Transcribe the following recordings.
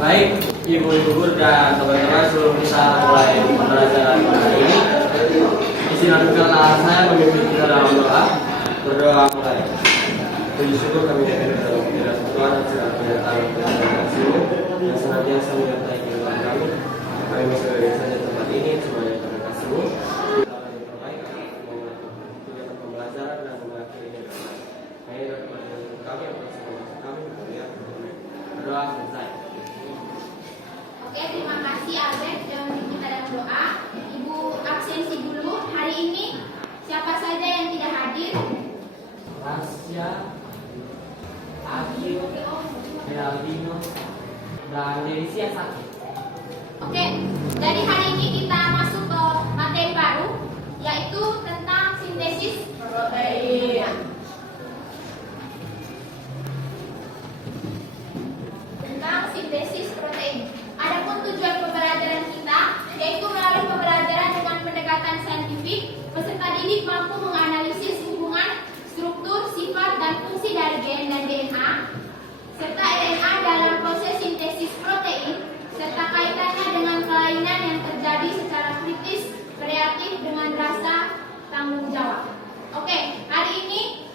Baik, ibu-ibu guru dan teman-teman sebelum kita mulai pembelajaran hari ini, izinkanlah saya memimpin kita dalam doa. Berdoa mulai. Puji syukur kami diberikan dalam pikiran Tuhan dan segala penyertaan dan kasih yang senantiasa menyertai kehidupan kami. Kami berserah saja tempat ini semuanya karena kasih-Mu. Kita akan yang terbaik akan kegiatan pembelajaran dan mengakhirinya dengan baik. Hanya dalam pelajaran kami yang bersama kami berdoa. Berdoa selesai. Oke, terima kasih Albert yang memimpin kita dalam doa. Ibu absensi dulu. Hari ini siapa saja yang tidak hadir? Rasya, Akil, Geraldino, dan Delisia sakit. Oke, dari hari ini kita masuk ke materi baru, yaitu tentang sintesis protein. Tentang sintesis protein. Adapun tujuan pembelajaran kita, yaitu melalui pembelajaran dengan pendekatan saintifik, peserta didik mampu menganalisis hubungan struktur, sifat, dan fungsi dari gen dan DNA, serta RNA dalam proses sintesis protein, serta kaitannya dengan kelainan yang terjadi secara kritis, kreatif, dengan rasa tanggung jawab. Oke, hari ini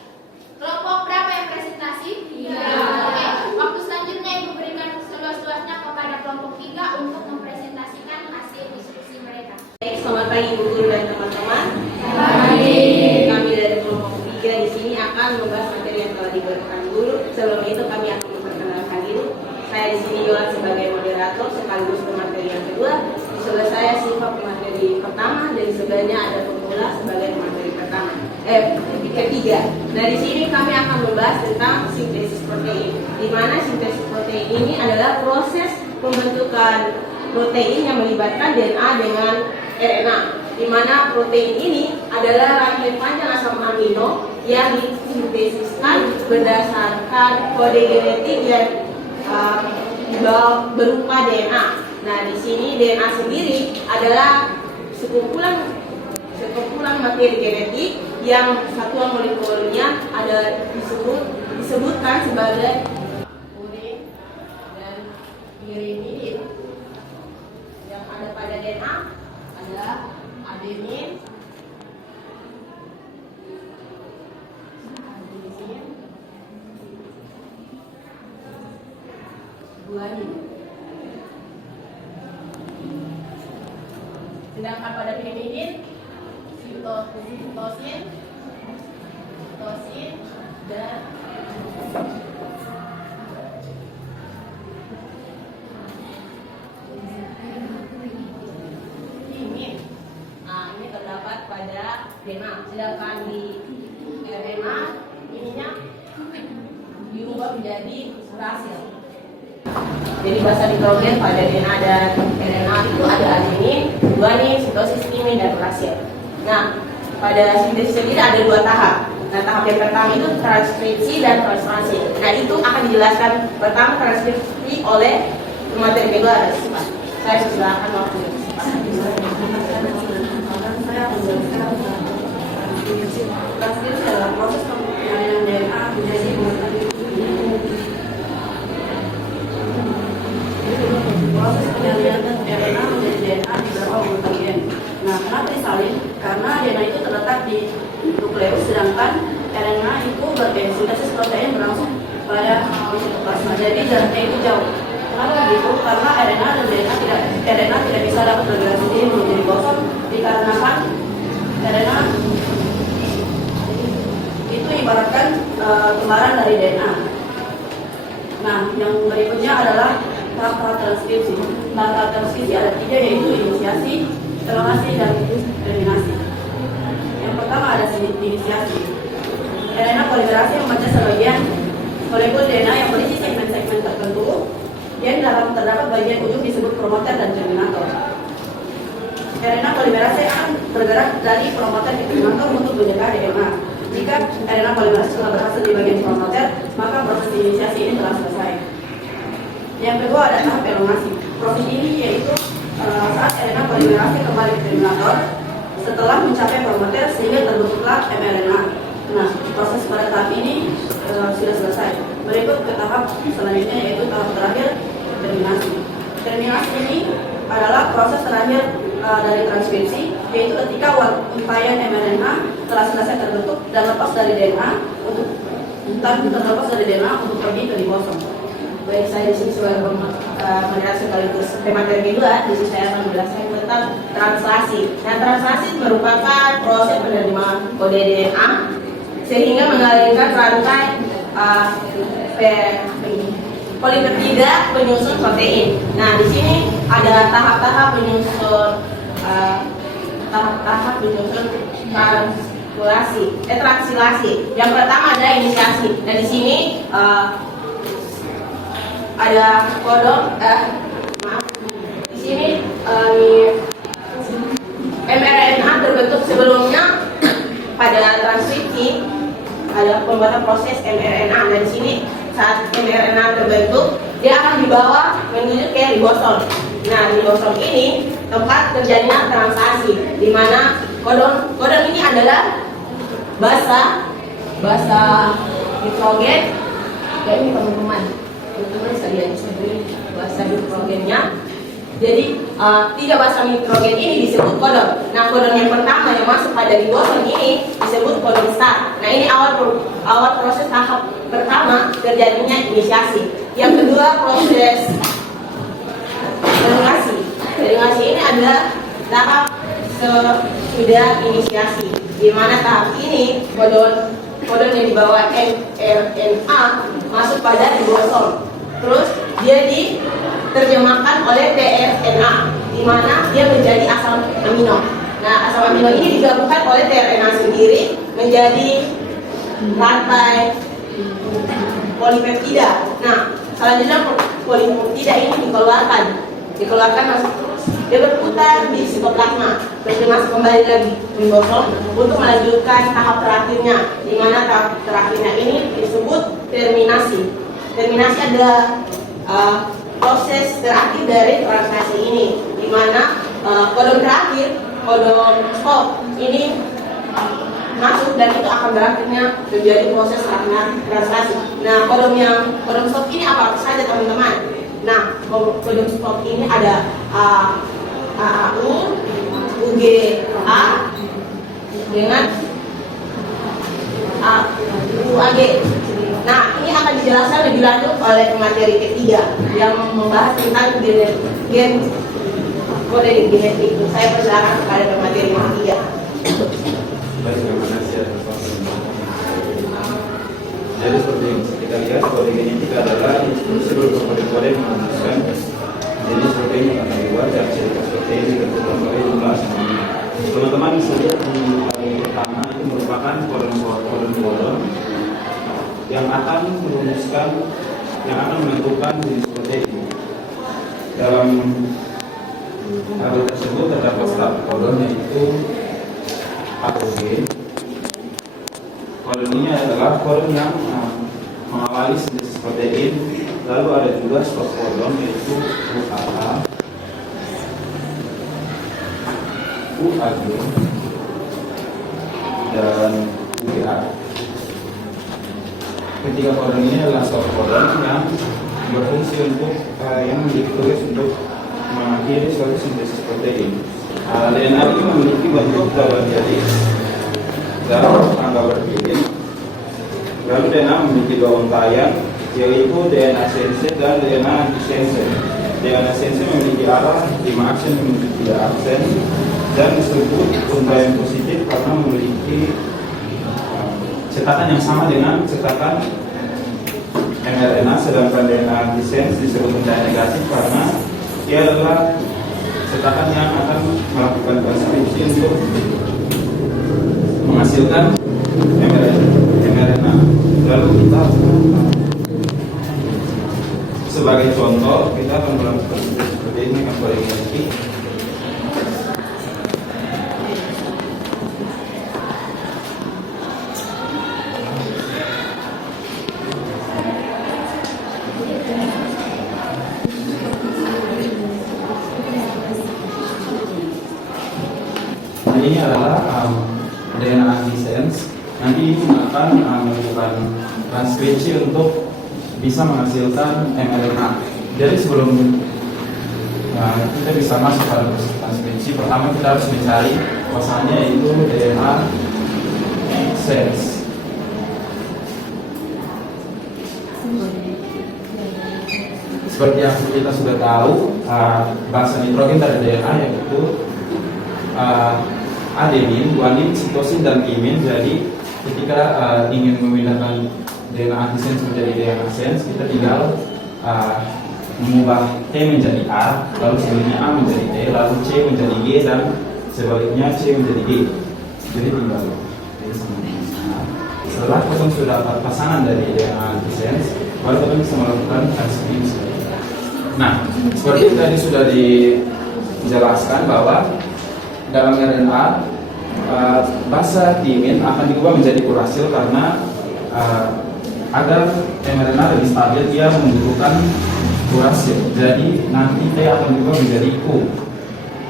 kelompok berapa yang presentasi? 3. Oke, waktu selanjutnya Ibu berikan seluas-luasnya kepada kelompok 3 untuk mempresentasikan hasil diskusi mereka. Selamat pagi Ibu Guru dan teman-teman. Kami dari kelompok 3 di sini akan membahas materi yang telah diberikan guru. Sebelum itu kami akan memperkenalkan diri. Saya di sini Yola sebagai moderator sekaligus pemateri yang kedua. Di sebelah saya Siva pemateri pertama dan di sebelahnya ada pemula sebagai pemateri ketiga. Nah di sini kami akan membahas tentang sintesis protein. Di mana sintesis protein ini adalah proses pembentukan protein yang melibatkan DNA dengan RNA. Di mana protein ini adalah rangkaian panjang asam amino yang disintesiskan berdasarkan kode genetik yang berupa DNA. Nah, di sini DNA sendiri adalah sekumpulan materi genetik yang satuan molekulernya ada disebutkan sebagai urin dan pirimidin. Yang ada pada DNA adalah adenin, guanin. Sedangkan pada pirimidin sitosin, dan timin. Nah, ini terdapat pada DNA. Sedangkan di RNA ininya diubah menjadi urasil. Jadi bahasa nitrogen pada DNA dan RNA itu ada adenin, guanin, sitosis, timin, dan urasil. Nah, pada sintesis sendiri ada 2 tahap. Nah, tahap yang pertama itu transkripsi dan translasi. Nah, itu akan dijelaskan pertama transkripsi oleh pemateri kedua ada Siva. Saya silakan waktu. Transkripsi adalah proses pengalihan DNA menjadi proses pengalihan RNA menjadi DNA di beberapa urutan gen. Nah, kenapa disalin? Karena DNA itu terletak di nukleus, sedangkan RNA itu sintesis protein berlangsung pada sitoplasma. Jadi jaraknya itu jauh. Kenapa begitu? Karena RNA dan RNA tidak bisa dapat bergerak sendiri menjadi boson dikarenakan RNA itu ibaratkan kembaran dari DNA. Nah, yang berikutnya adalah tahap transkripsi. Tahap transkripsi ada 3, yaitu inisiasi, elongasi, dan terminasi. Yang pertama ada inisiasi. RNA polimerase membaca sebagian molekul DNA yang berisi segmen-segmen tertentu yang dalam terdapat bagian ujung disebut promoter dan terminator. RNA polimerase akan bergerak dari promoter ke terminator untuk menjaga DNA. Jika RNA polimerase telah berhasil di bagian promoter, maka proses inisiasi ini telah selesai. Yang kedua ada tahap elongasi. Proses ini yaitu saat RNA polimerase kembali ke terminator setelah mencapai promoter sehingga terbentuklah mRNA. Nah, proses pada tahap ini sudah selesai. Berikut ke tahap selanjutnya yaitu tahap terakhir terminasi. Terminasi ini adalah proses terakhir dari transkripsi, yaitu ketika untayan mRNA telah selesai terbentuk dan lepas dari DNA untuk pergi ke ribosom. Baik, saya di sini sebagai penerang sekaligus pemateri kedua, di sini saya akan menjelaskan tentang translasi. Nah, translasi merupakan proses penerimaan kode DNA sehingga mengalirkan rantai polipeptida penyusun protein. Nah, di sini ada tahap-tahap penyusun translasi. Yang pertama adalah inisiasi. Dan di sini ada kodon, di sini mRNA terbentuk sebelumnya pada transkripsi ada pembuatan proses mRNA. Dan di sini saat mRNA terbentuk, dia akan dibawa menuju ke ribosom. Nah, ribosom ini tempat terjadinya translasi, di mana kodon ini adalah basa nitrogen. Ya, ini teman-teman saya sendiri basa nitrogennya. Jadi 3 basa nitrogen ini disebut kodon. Nah, kodon yang pertama yang masuk pada ribosom ini disebut kodon start. Nah, ini awal proses tahap pertama terjadinya inisiasi. Yang kedua proses terminasi. Terminasi ini adalah tahap sesudah inisiasi, di mana tahap ini kodon yang dibawa mRNA masuk pada ribosom. Terus dia diterjemahkan oleh tRNA, di mana dia menjadi asam amino. Nah, asam amino ini digabungkan oleh tRNA sendiri menjadi rantai polipeptida. Nah, selanjutnya polipeptida ini dikeluarkan masuk terus, dia berputar di sitoplasma, terus dia masuk kembali lagi ke ribosom untuk melanjutkan tahap terakhirnya, di mana tahap terakhirnya ini disebut terminasi. Terminasi adalah proses terakhir dari translasi ini, di mana kodon terakhir, kodon stop ini masuk dan itu akan berakhirnya menjadi proses translasi. Nah, kodon stop ini apa saja teman-teman? Nah, kodon stop ini ada AAU, UGA dengan UAG. Nah, ini akan dijelaskan lebih lanjut oleh pemateri ketiga yang membahas tentang gen kode genetik. Saya persilakan kepada pemateri ketiga. Baik, terima kasih atas waktunya. Jadi seperti yang kita lihat, kode genetik adalah instruksi kode-kode yang merumuskan jenis protein yang akan dibuat dan ciri-ciri protein ditentukan oleh jumlah asam amino. Teman-teman bisa lihat di paling pertama itu merupakan kodon yang akan merumuskan, yang akan menentukan jenis protein. Dalam hal tersebut terdapat satu kodon yaitu AUG. Kodon ini adalah kodon yang mengawali sintesis protein. Lalu ada juga stop kodon yaitu UAA, UAG, dan UGA. Ketiga kodon ini adalah stop kodon yang berfungsi untuk yang ditulis untuk mengakhiri suatu sintesis protein. DNA ini memiliki bentuk double helix dan tangga berpilih. Lalu DNA memiliki 2 untayan, yaitu DNA sense dan DNA antisense. DNA sense memiliki arah 5 aksen menuju 3 aksen dan disebut untayan positif karena memiliki cetakan yang sama dengan cetakan mRNA, sedangkan DNA antisense disebut untayan negatif karena dia adalah cetakan yang akan melakukan transkripsi untuk menghasilkan mRNA. Lalu kita sebagai contoh kita akan melakukan seperti ini dengan kode genetik. Ini adalah DNA antisense. Nanti ini akan melakukan transkripsi untuk bisa menghasilkan mRNA. Jadi sebelum kita bisa masuk pada proses transkripsi, pertama kita harus mencari pasangannya yaitu DNA sense. Seperti yang kita sudah tahu, bangsa nitrogen dari DNA yaitu adenin, guanin, sitosin, dan timin. Jadi ketika ingin memindahkan DNA antisense menjadi DNA sense, kita tinggal mengubah T menjadi A, lalu sebaliknya A menjadi T, lalu C menjadi G, dan sebaliknya C menjadi G. Jadi tinggal setelah kita sudah dapat pasangan dari DNA antisense, baru kita bisa melakukan transkripsi. Nah, seperti tadi sudah dijelaskan bahwa dalam RNA basa timin akan diubah menjadi urasil karena agar mRNA lebih stabil dia membutuhkan urasil. Jadi nanti T akan diubah menjadi U.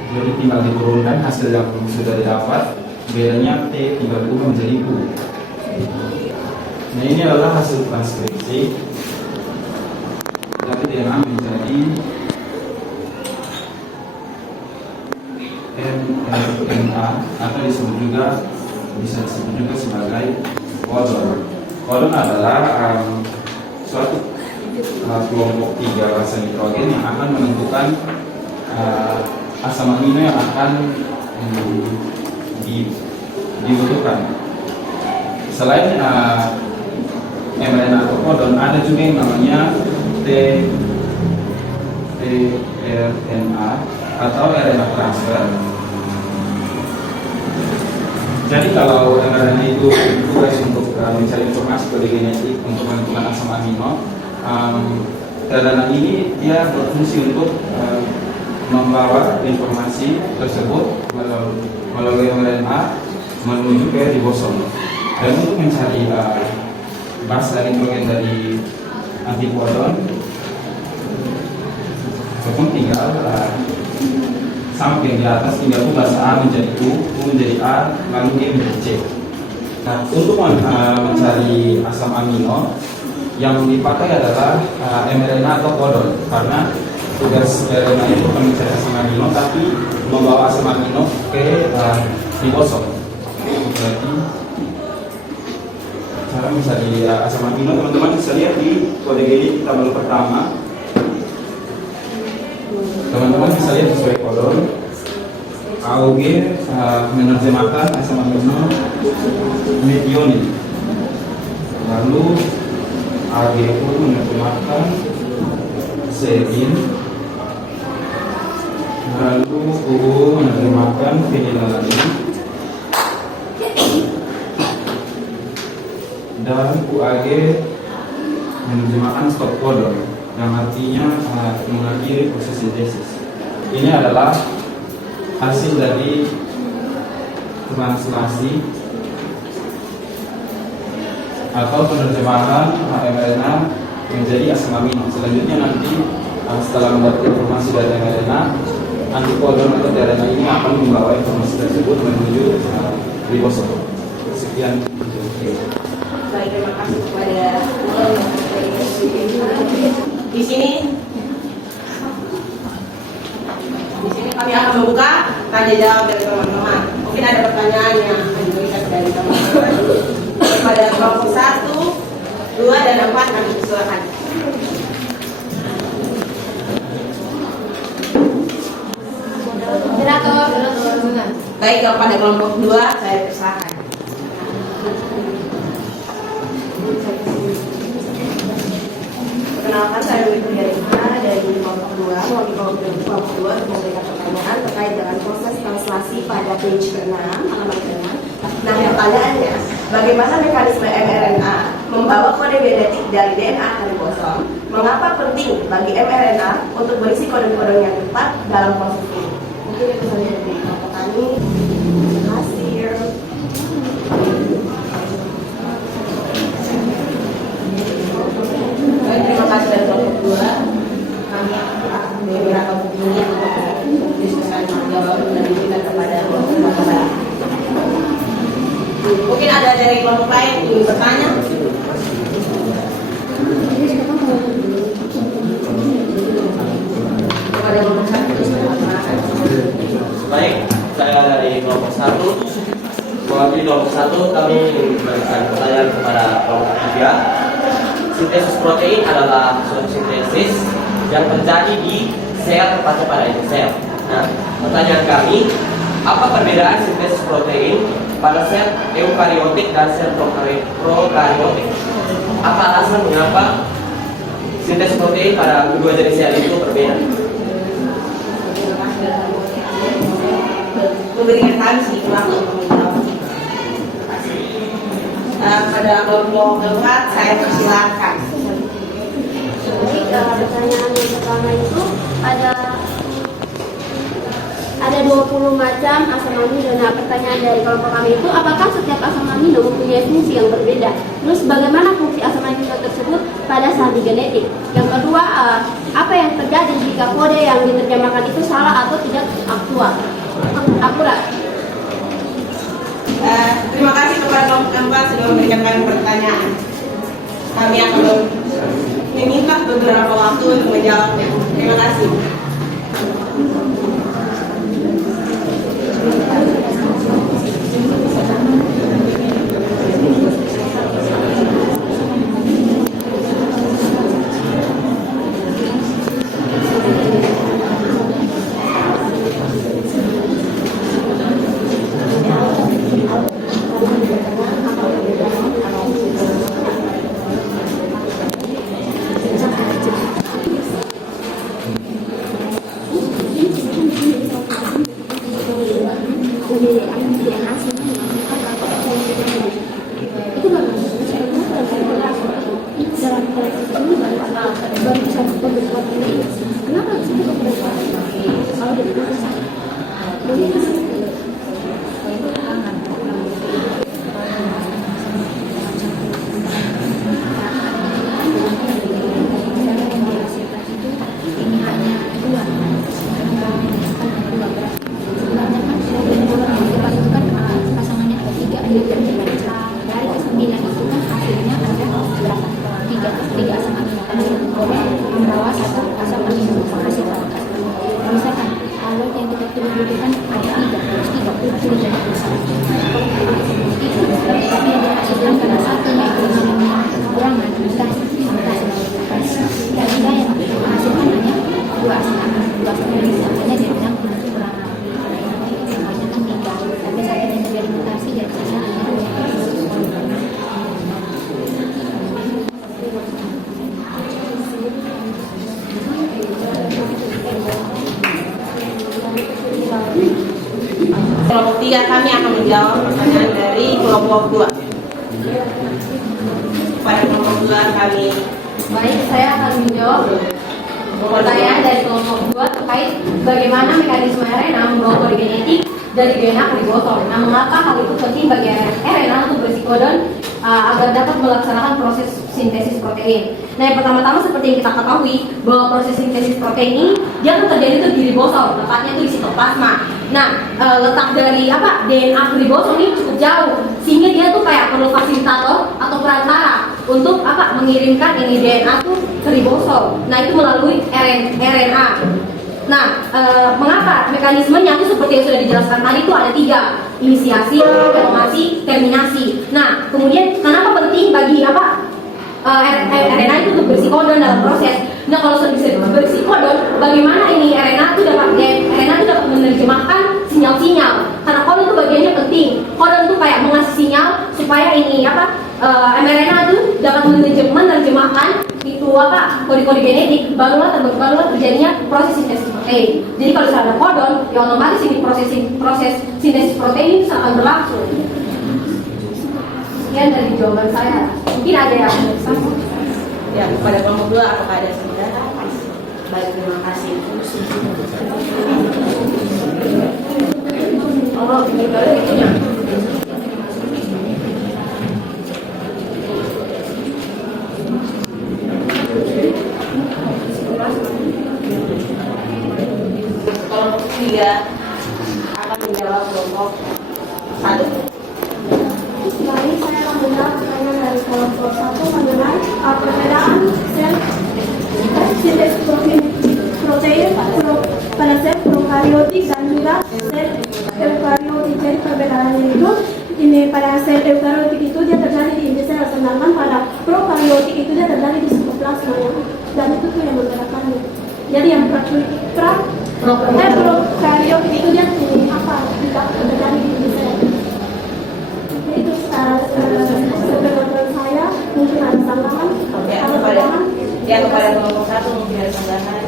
Jadi tinggal diturunkan hasil yang sudah didapat, bedanya T tinggal diubah menjadi U. Nah, ini adalah hasil transkripsi dari DNA menjadi mRNA atau bisa disebut juga sebagai codon. Codon adalah suatu kelompok 3 basa nitrogen yang akan menentukan asam amino yang akan dibutuhkan. Selain mRNA atau codon, ada juga yang namanya tRNA atau RNA transfer. Jadi kalau mRNA itu tugas untuk mencari informasi kode genetik untuk menentukan asam amino, RNA ini dia berfungsi untuk membawa informasi tersebut melalui mRNA menuju ke ribosom. Dan untuk mencari basa nitrogen dari antikodon, ataupun tinggal sama yang di atas, tinggal basa A menjadi U menjadi A, lalu G menjadi C. Nah, untuk mencari asam amino yang dipakai adalah mRNA atau kodon, karena tugas RNA itu bukan mencari asam amino tapi membawa asam amino ke ribosom. Berarti cara mencari asam amino, teman-teman bisa lihat di kode genetik tabel pertama. Teman-teman bisa lihat sesuai kodon. AUG menerjemahkan asam amino methionine. Lalu AGU menerjemahkan serine. Lalu UU menerjemahkan fenilalanin. Dan UAG menerjemahkan stop codon, yang artinya mengakhiri proses sintesis. Ini adalah hasil dari translasi atau penerjemahan mRNA menjadi asam amino. Selanjutnya nanti setelah mendapat informasi dari mRNA, antikodon atau RNA ini akan membawa informasi tersebut menuju ribosom. Sekian. Baik, terima kasih kepada di sini kami akan membuka tanya jawab dari teman-teman. Mungkin ada pertanyaan yang akan diberikan dari teman-teman. Pada kelompok 1, 2, dan 4 kami persilakan. Baik, kalau pada kelompok 2 saya persilakan. Perkenalkan, saya Witri Rika dari kelompok 2. Di kelompok 2 untuk memberikan pertanyaan terkait dengan proses translasi pada page ke-6, halaman ke-6. Nah, pertanyaannya, bagaimana mekanisme mRNA membawa kode genetik dari DNA ke ribosom? Mengapa penting bagi mRNA untuk berisi kode-kode yang tepat dalam proses ini? Mungkin itu saja dari kelompok kami. Terima kasih. Baik, terima kasih dari kelompok 2. Kami akan beberapa buku ini untuk diskusikan jawab dan diberikan kepada kelompok lain. Mungkin ada dari kelompok lain yang ingin bertanya. Baik, saya dari kelompok 1. Mewakili kelompok 1, kami memberikan pertanyaan kepada kelompok 3. Sintesis protein adalah suatu sintesis yang terjadi di sel, tepatnya pada sel. Nah, pertanyaan kami, apa perbedaan sintesis protein pada sel eukariotik dan sel prokariotik? Apa alasan mengapa sintesis protein pada kedua jenis sel itu berbeda? Memberikan kami sedikit waktu untuk menjawab. Pada kelompok keempat, saya persilakan. Baik, pertanyaan yang pertama itu ada 20 macam asam amino. Nah, pertanyaan dari kelompok kami itu, apakah setiap asam amino mempunyai fungsi yang berbeda? Terus bagaimana fungsi asam amino tersebut pada studi genetik? Yang kedua, apa yang terjadi jika kode yang diterjemahkan itu salah atau tidak akurat? Terima kasih kepada kelompok keempat sudah memberikan kami pertanyaan. Kami akan meminta beberapa waktu untuk menjawabnya. Terima kasih. Kelompok 3 kami akan menjawab pertanyaan dari kelompok 2. Pada kelompok 2 kami. Baik, saya akan menjawab pertanyaan dari kelompok 2 terkait bagaimana mekanisme RNA membawa kode genetik dari DNA ke ribosom. Nah, mengapa hal itu penting bagi RNA untuk bersikodon agar dapat melaksanakan proses sintesis protein. Nah, yang pertama-tama seperti yang kita ketahui bahwa proses sintesis protein ini dia akan terjadi itu di ribosom, tepatnya itu di sitoplasma. Nah, letak dari DNA ke ribosom ini cukup jauh, sehingga dia tuh kayak perlu fasilitator atau perantara untuk mengirimkan ini DNA tuh ke ribosom. Nah, itu melalui RNA. Nah, mengapa mekanismenya itu seperti yang sudah dijelaskan tadi itu ada 3, inisiasi, elongasi, terminasi. Nah, kemudian kenapa penting bagi RNA itu untuk bersikodon dalam proses? Nah, kalau sudah bisa bersikodon, bagaimana ini RNA itu dapat menerjemahkan sinyal-sinyal? Karena kodon itu bagiannya penting. Kodon itu kayak mengasih sinyal supaya ini mRNA itu dapat menerjemahkan itu kode-kode genetik, barulah terjadinya proses sintesis protein. Jadi kalau ada kodon, ya otomatis ini proses sintesis protein itu akan berlangsung. Sekian dari jawaban saya. Mungkin ada yang sama. Ya, pada kelompok 2 apakah ada saudara? Baik, terima kasih. Oh, ini kalau itunya. Kelompok 3 akan menjawab kelompok 1. Baik, saya akan menjawab pertanyaan dari kelompok 1 mengenai perbedaan sel sintesis protein pada sel prokariotik dan ini pada sel eukariotik itu dia terjadi di inti sel, sedangkan pada prokariotik itu dia terjadi di sitoplasma ya. Dan itu tuh yang membedakannya. Jadi yang prokariotik itu dia tidak terjadi di inti sel. Itu sebenarnya saya mungkin ada sanggahan. Kepada kelompok 1 mungkin ada sanggahan.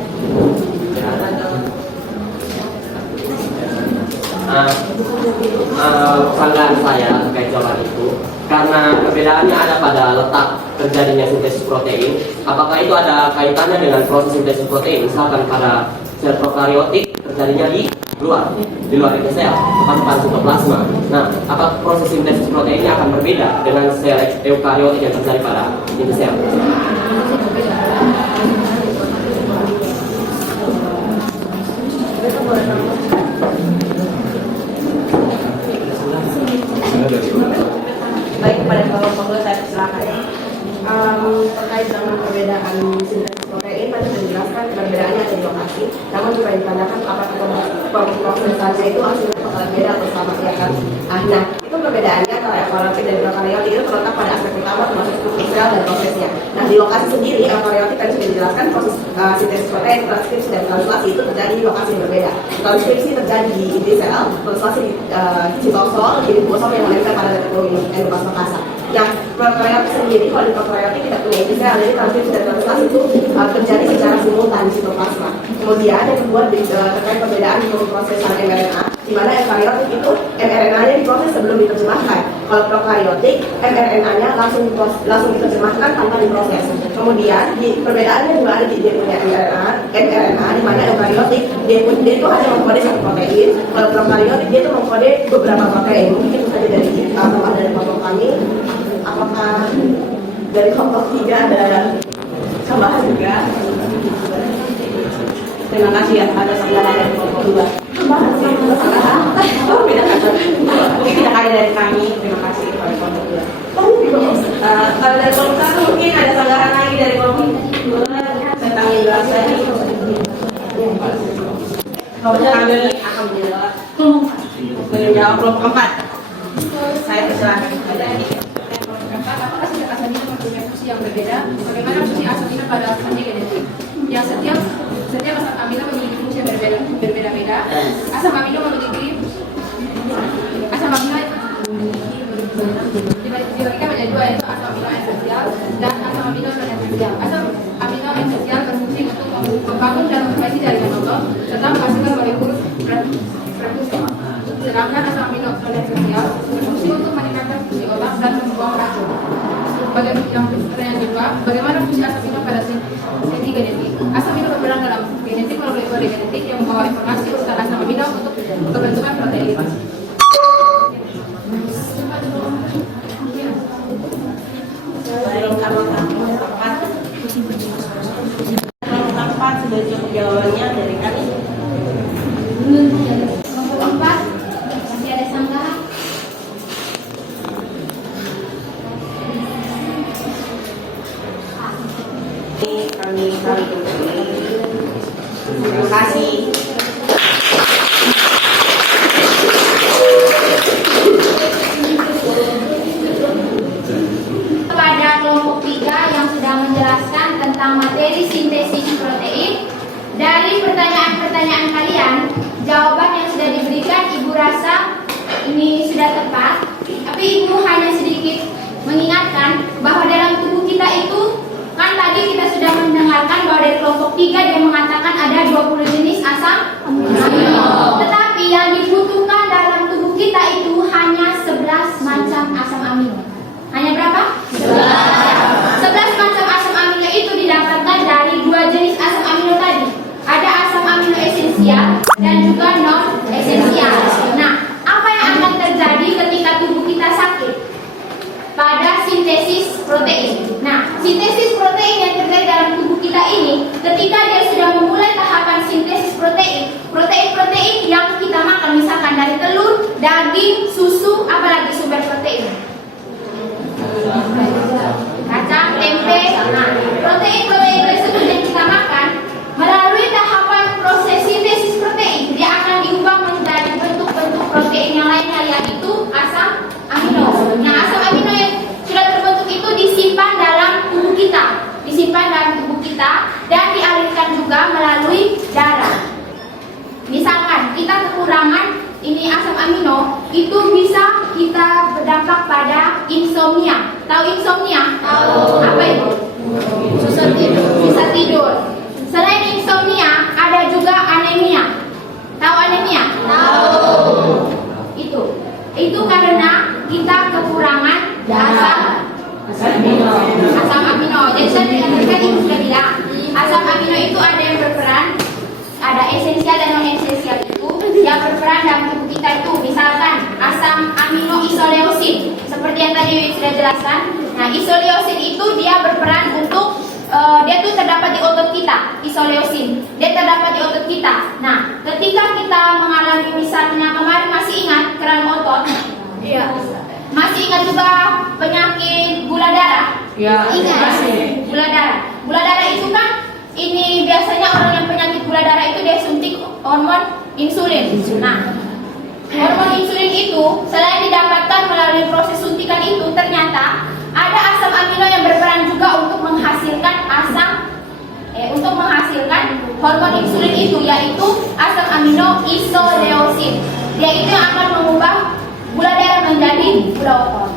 Sanggahan saya terkait jawaban itu, karena perbedaannya ada pada letak terjadinya sintesis protein. Apakah itu ada kaitannya dengan proses sintesis protein? Misalkan pada sel prokariotik terjadinya di luar inti sel, tepat sitoplasma. Nah, apakah proses sintesis proteinnya akan berbeda dengan sel eukariotik yang terjadi pada inti sel? Baik, kepada kelompok 2 saya silakan. Terkait dengan perbedaan sintesis protein, tadi sudah dijelaskan perbedaannya ada di lokasi. Namun juga ditanyakan apakah prosesnya itu hasilnya bakalan beda atau sama ya kan? Nah, itu perbedaannya antara eukariotik dan prokariotik itu terletak pada aspek utama termasuk struktur sel dan prosesnya. Nah, di lokasi sendiri eukariotik tadi sudah dijelaskan proses sintesis protein, transkripsi dan translasi itu terjadi di lokasi yang berbeda. Transkripsi terjadi di inti sel, translasi di sitosol, di ribosom yang menempel pada endoplasma kasar. Nah, prokariotik sendiri, kalau di prokariotik tidak punya inti sel, jadi transkripsi dan translasi itu terjadi secara simultan di sitoplasma. Kemudian yang kedua terkait perbedaan pemrosesan mRNA, di mana eukariotik itu mRNA-nya diproses sebelum diterjemahkan. Kalau prokariotik, mRNA-nya langsung diterjemahkan tanpa diproses. Kemudian perbedaannya juga ada di dia punya mRNA, di mana eukariotik dia itu hanya mengkode satu protein. Kalau prokariotik dia itu mengkode beberapa protein. Mungkin itu saja dari teman dari kelompok kami. Apakah dari kelompok 3 ada tambahan juga? Terima kasih ya, ada sanggahan dari kelompok 2. Oh, beda kata. Mungkin tidak ada dari kami. Terima kasih kepada kelompok 2. Kalau dari kelompok 1 mungkin ada sanggahan lagi dari kelompok 2 tentang yang jelas tadi. Kami akan menjawab kelompok 4. Saya persilakan kepada Apakah setiap asam amino mempunyai fungsi yang berbeda? Bagaimana fungsi asam amino pada fungsi genetik? Yang setiap asam amino memiliki fungsi yang berbeda-beda. Asam amino dibagikan menjadi dua, yaitu asam amino esensial dan asam amino non esensial. Asam amino esensial berfungsi untuk membangun dan memperbaiki jaringan otot serta menghasilkan molekul prekursor. Sedangkan asam amino non esensial berfungsi untuk meningkatkan fungsi otak dan membuang racun. Pertanyaan kedua, bagaimana fungsi asam amino pada segi genetik? Asam amino berperan dalam genetik melalui kode genetik yang membawa informasi urutan asam amino untuk pembentukan protein. Kelompok 4 sudah cukup jawabannya dari kami. Kelompok 4 masih ada sanggahan. Kami terima kasih. Kepada kelompok 3 yang sudah menjelaskan tentang materi sintesis protein, dari pertanyaan-pertanyaan kalian, jawaban yang sudah diberikan Ibu rasa ini sudah tepat, tapi Ibu hanya sedikit mengingatkan bahwa dalam tubuh kita itu, kan tadi kita sudah mendengarkan bahwa dari kelompok 3 dia mengatakan ada 20 jenis asam amino. Tetapi yang dibutuhkan dalam tubuh kita itu hanya 11 macam asam amino. Hanya berapa? 11 macam asam amino itu didapatkan dari 2 jenis asam amino tadi. Ada asam amino esensial dan juga non esensial. Nah, apa yang akan terjadi ketika tubuh kita sakit? Pada sintesis protein. Nah, sintesis protein yang terjadi dalam tubuh kita ini, ketika dia sudah memulai tahapan sintesis protein, protein-protein yang kita makan, misalkan dari telur, daging, susu, apalagi sumber protein, kacang, tempe. Nah, protein-protein tersebut yang kita makan melalui tahapan proses sintesis protein, dia akan diubah menjadi bentuk-bentuk protein yang lainnya, yaitu asam amino. itu bisa kita berdampak pada insomnia. Tahu insomnia? Tahu. Apa itu? Susah tidur. Susah tidur. Selain insomnia, ada juga anemia. Tahu anemia? Tahu. Itu karena kita kekurangan asam amino. Jadi tadi ibu sudah bilang, asam amino itu ada yang berperan, ada esensial dan non esensial itu yang berperan dalam tubuh kita itu. Misalkan asam amino isoleusin, seperti yang tadi sudah jelaskan. Nah, isoleusin itu dia berperan untuk dia tuh terdapat di otot kita, isoleusin. Dia terdapat di otot kita. Nah, ketika kita mengalami misalnya kemarin masih ingat keram otot? Iya. Masih ingat juga penyakit gula darah? Iya. Ingat? Gula darah. Gula darah itu kan ini biasanya orang yang penyakit gula darah itu dia suntik hormon insulin. Nah, hormon insulin itu selain didapatkan melalui proses suntikan itu, ternyata ada asam amino yang berperan juga untuk menghasilkan hormon insulin itu, yaitu asam amino isoleusin. Dia itu yang akan mengubah gula darah menjadi gula otot.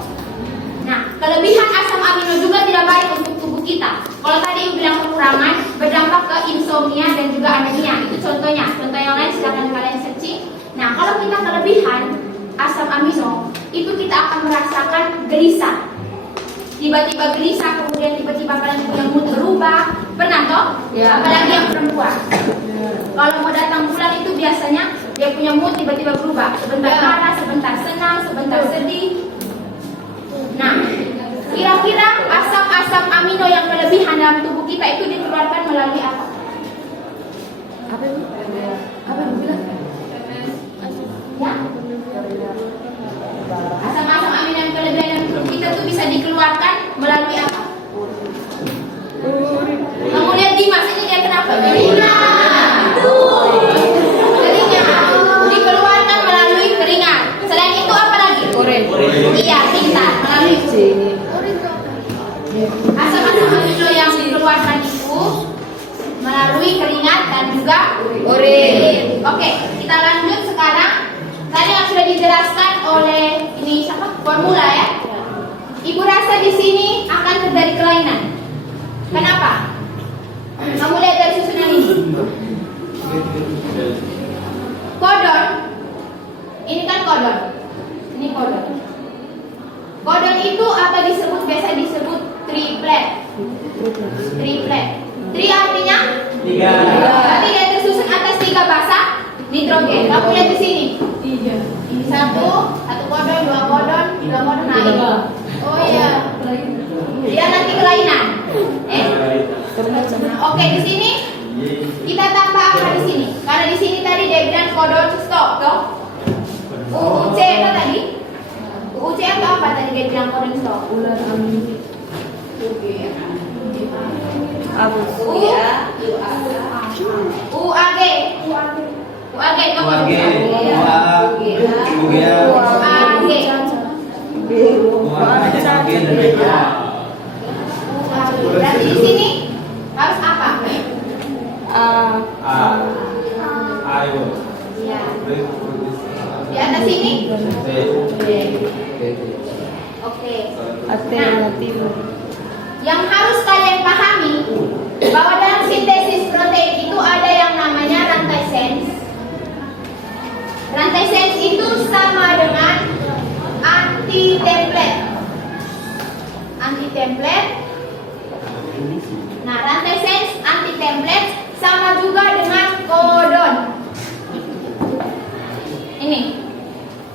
Nah, kelebihan asam amino juga tidak baik untuk tubuh kita. Kalau tadi ibu bilang kekurangan berdampak ke insomnia dan juga anemia. Itu contohnya. Contoh yang lain silakan kalian searching. Nah, kalau kita kelebihan asam amino, itu kita akan merasakan gelisah. Tiba-tiba gelisah, kemudian tiba-tiba kalian punya mood berubah. Pernah toh? Ya. Apalagi yang perempuan. Kalau mau datang bulan itu biasanya dia punya mood tiba-tiba berubah. Sebentar marah, sebentar senang, sebentar sedih. Nah, kira-kira asam-asam amino yang kelebihan dalam tubuh kita itu dikeluarkan melalui apa? Apa itu? Apa yang bilang? Ya? Asam-asam amino yang kelebihan dalam tubuh kita itu bisa dikeluarkan melalui apa? Kamu lihat Dimas ini dia kenapa? Keringat. Keringat dikeluarkan melalui keringat. Selain itu apa lagi? Iya, pintar melalui asam-asam amino yang dikeluarkan itu melalui keringat dan juga urin. Oke, kita lanjut sekarang. Tadi yang sudah dijelaskan oleh ini siapa? Formula ya. Ibu rasa di sini akan terjadi kelainan. Kenapa? Kamu lihat dari susunan ini. Kodon. Ini kan kodon. Ini kodon. Kodon itu apa disebut? Biasa disebut triplet. Triplet. Tri artinya? 3. Berarti dia tersusun atas 3 basa nitrogen. Kamu lihat di sini. Ini satu kodon, 2 kodon, 3 kodon naik. Oh iya. Dia nanti kelainan. Oke, di sini kita tambah apa di sini? Karena di sini tadi dia bilang kodon stop, toh? UUC apa tadi? UUC atau apa tadi dia bilang kodon stop? UAG. Berarti di sini harus apa? Ayo. Ya. Di atas sini? Oke. Alternatif. Yang harus kalian pahami bahwa dalam sintesis protein itu ada yang namanya rantai sense. Rantai sense itu sama dengan anti-template. Anti-template. Nah, rantai sense, anti-template sama juga dengan kodon. Ini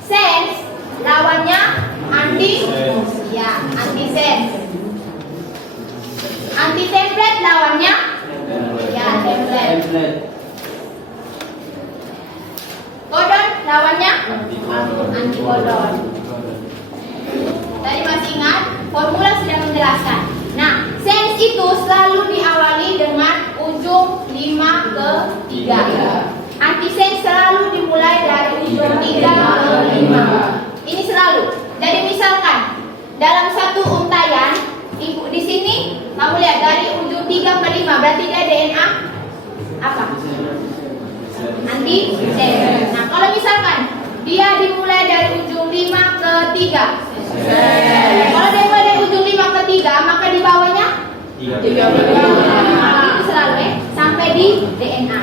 sense lawannya anti, ya anti-sense. Anti-template lawannya ya template. Kodon lawannya anti-kodon. Tadi masih ingat? Formula sudah menjelaskan. Nah, sense itu selalu diawali dengan ujung 5 ke 3. Anti-sense selalu dimulai dari ujung 3 ke 5. Ini selalu. Jadi misalkan dalam satu untaian, ibu di sini kamu lihat dari ujung 3 ke 5, berarti dia DNA apa? Anti-sense. Nah, kalau misalkan dia dimulai dari ujung 5 ke 3. Kalau dia mulai dari ujung 5 ke 3, maka di bawahnya 3. Itu selalu ya, sampai di DNA.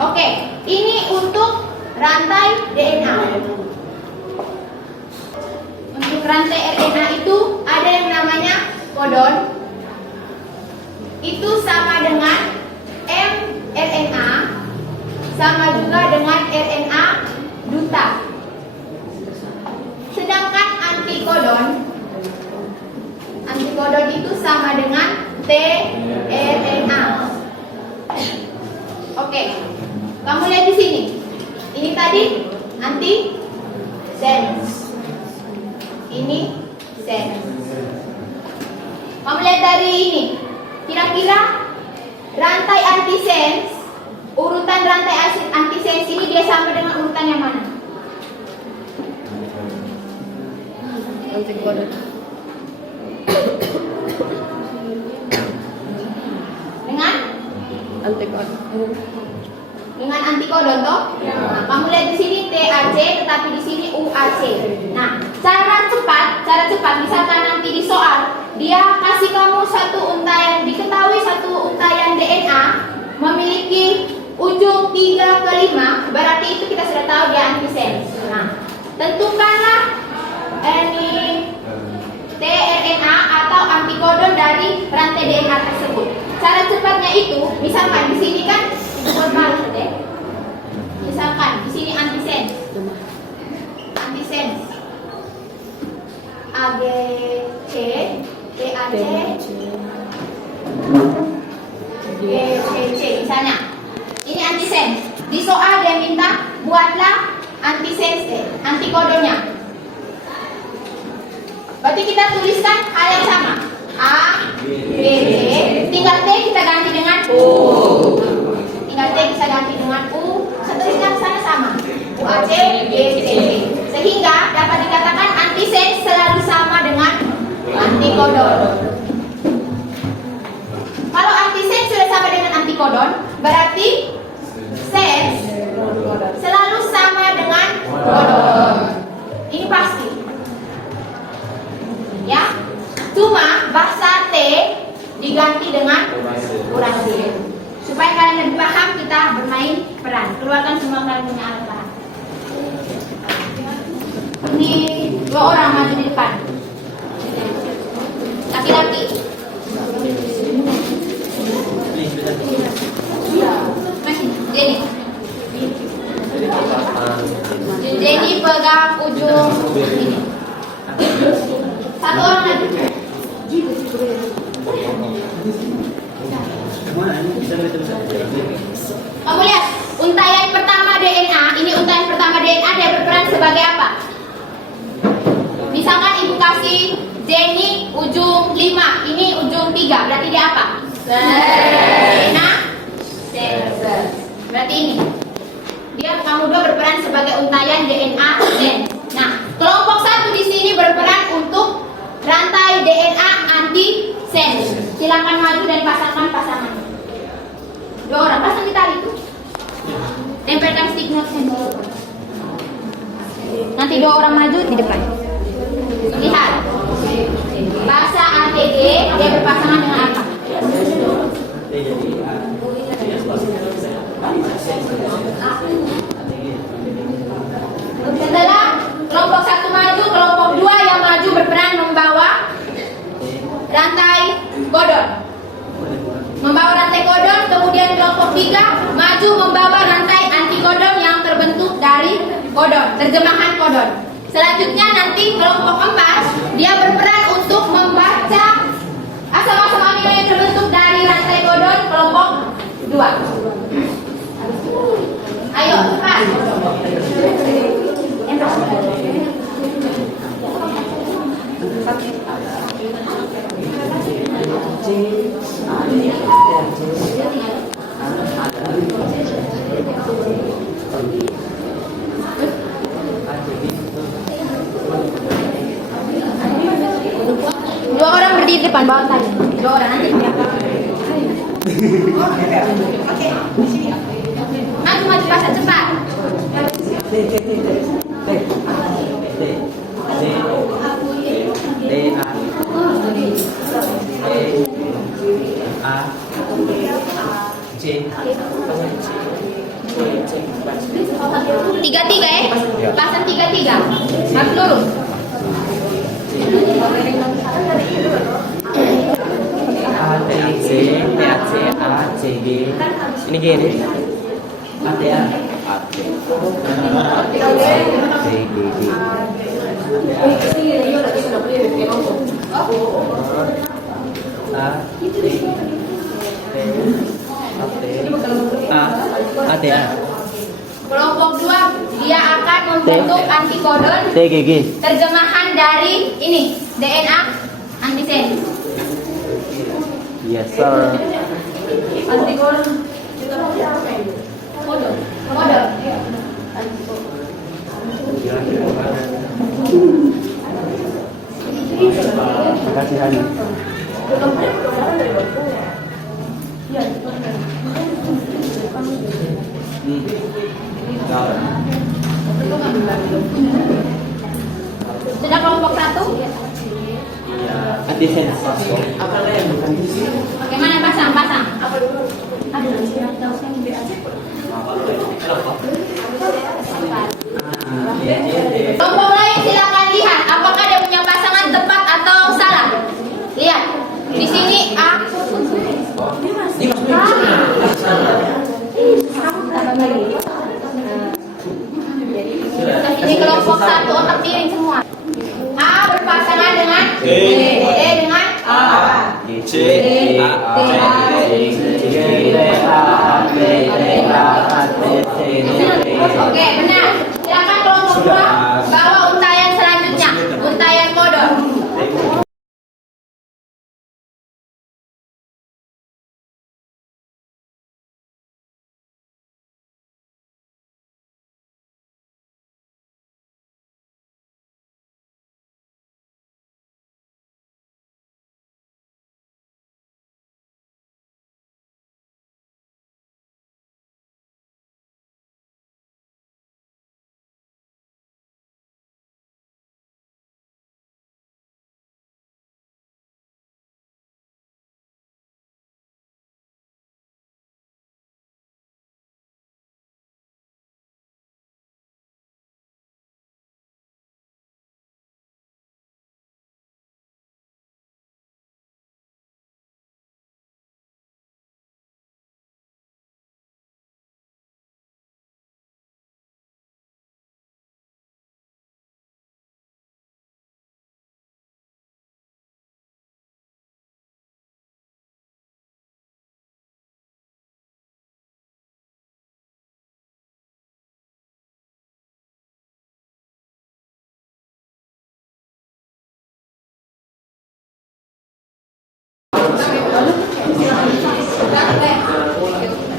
Oke, ini untuk rantai DNA. Untuk rantai RNA itu ada yang namanya kodon. Itu sama dengan mRNA, sama juga dengan RNA duta. Sedangkan antikodon itu sama dengan tRNA. Oke, kamu lihat di sini. Ini tadi antisense. Ini sense. Kamu lihat dari ini. Kira-kira rantai antisense, urutan rantai antisense ini dia sama dengan urutan yang mana? Dengan dengan antikodon toh? Nah, kamu lihat di sini TAC tetapi di sini UAC. Nah, cara cepat misalkan nanti di soal dia kasih kamu satu untayan, diketahui satu untayan DNA memiliki ujung 3 ke 5, berarti itu kita sudah tahu dia antisense. Nah, tentukanlah ini tRNA atau antikodon dari rantai DNA tersebut. Cara cepatnya itu, misalkan di sini kan itu buat malu deh. Misalkan di sini antisense, AGC, TAC, GCC misalnya. Ini antisense. Di soal dia minta buatlah antisense, antikodonnya. Berarti kita tuliskan hal yang sama. A, B, C. Tinggal T kita ganti dengan U. Tinggal T kita ganti dengan U. Seterusnya sana sama. U, A, C, B, C. Sehingga dapat dikatakan antisense selalu sama dengan antikodon. Kalau antisense sudah sama dengan antikodon, berarti sense selalu sama dengan kodon. Ini pasti. Ya, cuma bahasa T diganti dengan kurasi. Supaya kalian lebih paham, kita bermain peran. Keluarkan semua kalian punya alat paham. Ini 2 orang maju di depan. Laki-laki. Jenny pegang ujung ini. Satu orang lagi. Kamu lihat untayan pertama DNA. Ini untayan pertama DNA, dia berperan sebagai apa? Misalkan ibu kasih Jenny ujung 5, ini ujung 3, berarti dia apa? DNA sensor. Berarti ini dia kamu dua berperan sebagai untayan DNA sense. Nah, kelompok 1 di sini berperan untuk rantai DNA anti sense. Silakan maju dan pasangkan pasangan. 2 orang pasang di tali itu. Tempelkan stick note sensor. Nanti 2 orang maju di depan. Lihat. Bahasa ATG dia berpasangan dengan apa? Setelah kelompok 1 maju, kelompok 2 yang maju berperan membawa rantai kodon. Membawa rantai kodon, kemudian kelompok 3 maju membawa rantai antikodon yang terbentuk dari kodon, terjemahan kodon. Selanjutnya nanti kelompok 4 dia berperan untuk membaca asam-asam amino yang terbentuk dari rantai kodon kelompok 2. Ayo cepat. Dua orang berdiri depan bawah tadi. 2 orang nanti. Maju pasang cepat. Tiga-tiga ya? Pasang tiga-tiga. Harus lurus. A, B, C, B, C, A, C, G. Ini G nih. A, T, A. A, T. C, G, G. A, T, A. Kelompok 2 dia akan membentuk antikodon TGG. terjemahan dari ini DNA antisen. Yes, sir. Antikodon kodon. Makasih Hani. Sudah kelompok 1? Antisen. Bagaimana pasang? Kelompok lain silakan lihat apakah dia punya pasangan tepat atau salah. Lihat. Di sini A. Ini kelompok 1 otak miring semua. A berpasangan dengan B dengan A. C, A, C, Oke, benar. Silakan kelompok 2 bawa untayan selanjutnya. Untayan kodon.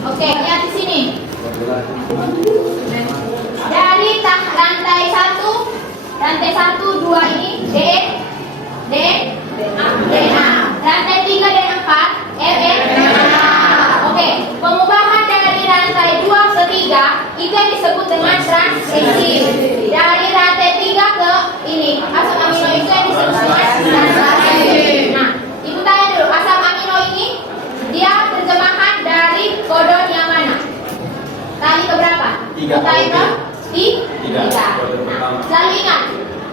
Oke, lihat di sini. Dari rantai 1, 2 ini DNA. Rantai 3 dan 4 RNA. Oke, pengubahan dari rantai 2 ke 3 itu yang disebut dengan transkripsi. Dari rantai 3 ke ini asam amino itu yang disebut dengan transkripsi. Nah, ibu tanya dulu, asam amino ini dia terjemahan dari kodon yang mana? Kali keberapa? Kali ke 3. Nah, selalu ingat,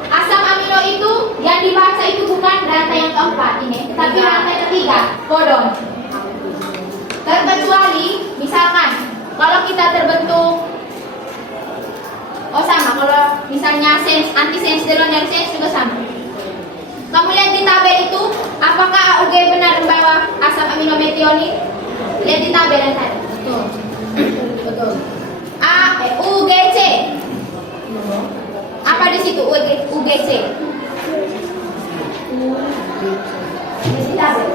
asam amino itu yang dibaca itu bukan rantai yang keempat ini, tapi rantai ketiga, kodon. Terkecuali, misalkan, kalau kita terbentuk, sama, kalau misalnya antisense dari sense juga sama. Kamu lihat di tabel itu, apakah AUG benar membawa asam amino metionin? Lihat di tabel yang tadi. Betul. UGC. Apa di situ UGC? Di tabel.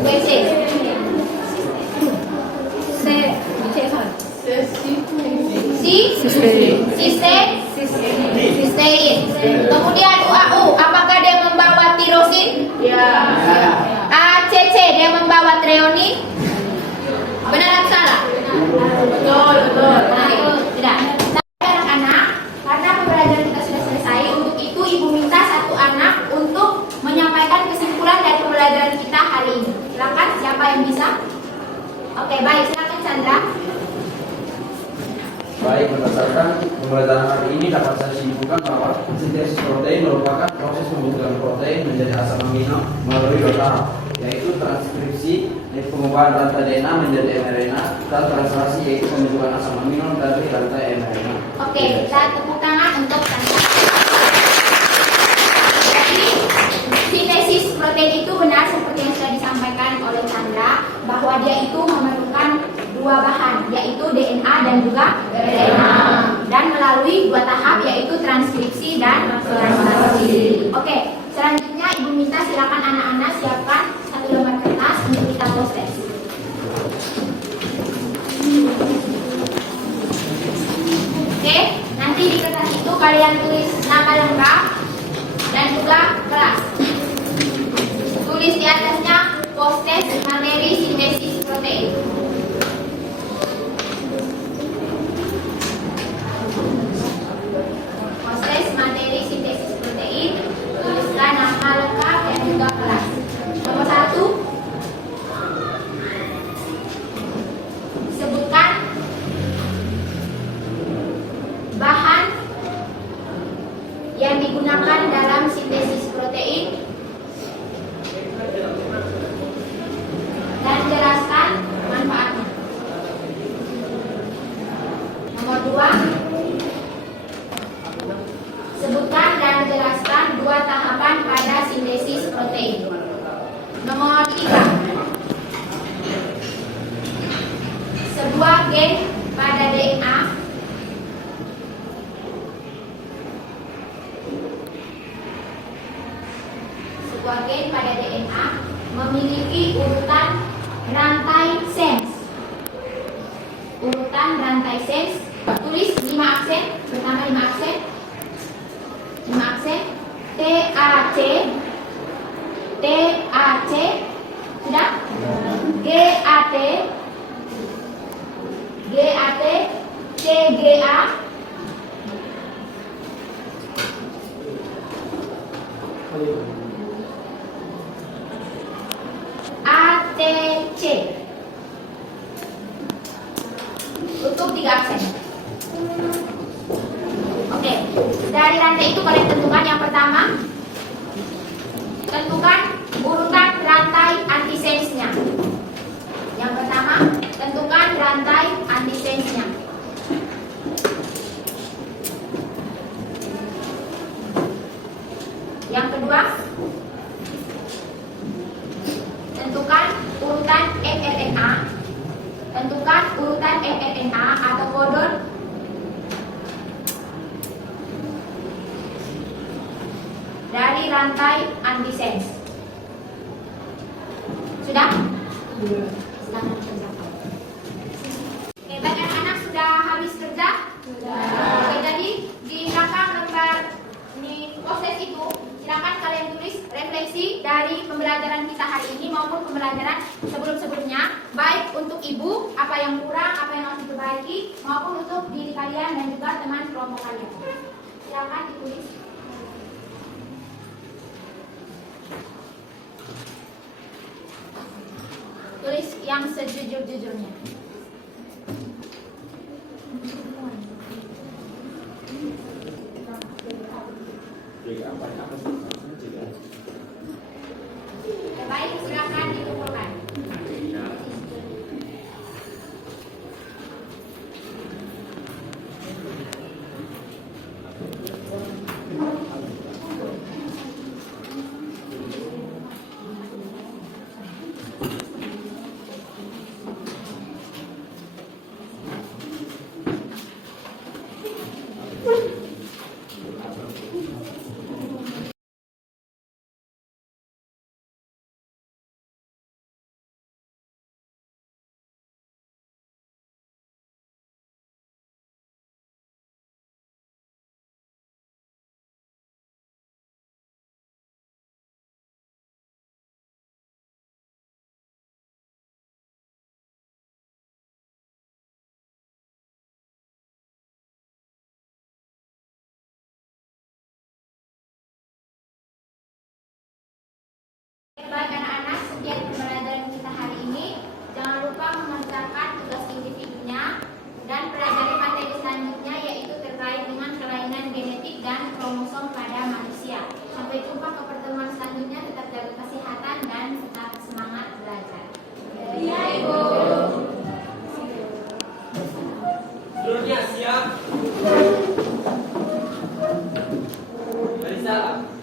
UGC. Cysteine. Kemudian UAU, apakah dia membawa tirosin? Ya. ACC, dia membawa treonin? Benar atau salah? Betul. Nah, tidak. Anak-anak, ini dapat saya simpulkan bahwa sintesis protein merupakan proses pembentukan protein menjadi asam amino melalui dua tahap, yaitu transkripsi, yaitu pengubahan rantai DNA menjadi mRNA, dan translasi, yaitu pembentukan asam amino dari rantai mRNA. Oke, kita tepuk tangan untuk Chandra. Jadi, sintesis protein itu benar seperti yang sudah disampaikan oleh Chandra, bahwa dia itu memerlukan dua bahan, yaitu DNA dan juga RNA, dan melalui dua tahap, yaitu transkripsi dan translasi. Oke, selanjutnya Ibu minta silakan anak-anak siapkan satu lembar kertas untuk kita proses. Oke, nanti di kertas itu kalian tulis nama lengkap dan juga kelas. Tulis di atasnya proses materi sintesis protein. Proses materi sintesis protein, tuliskan nama lengkap dan juga kelas. Nomor 1, sebutkan bahan yang digunakan dalam sintesis protein dan jelaskan manfaatnya. Nomor 2, sebutkan dan jelaskan dua tahapan pada sintesis protein. Nomor 3, sebuah gen pada DNA memiliki urutan rantai sense. Urutan rantai sense, tulis 5 aksen, pertama 5 aksen. 5 aksen. TAC, TAC, sudah? GAT, GAT, TGA, ATC. Tutup 3 aksen. Oke, dari rantai itu kalian tentukan yang pertama, tentukan urutan rantai antisensenya. Yang pertama, tentukan rantai antisensenya. Yang kedua, tentukan urutan mRNA. Tentukan urutan mRNA atau kodon dari rantai antisense. Sudah? Silakan kerjakan. Oke, bagi anak-anak sudah habis kerja? Sudah. Oke, jadi di belakang lembar ini proses itu, silakan kalian tulis refleksi dari pembelajaran kita hari ini maupun pembelajaran sebelum-sebelumnya, baik untuk ibu apa yang kurang, apa yang harus diperbaiki, maupun untuk diri kalian dan juga teman kelompok kalian. Silakan ditulis. Tulis yang sejujur-jujurnya. Baik, silakan dikumpulkan. salah.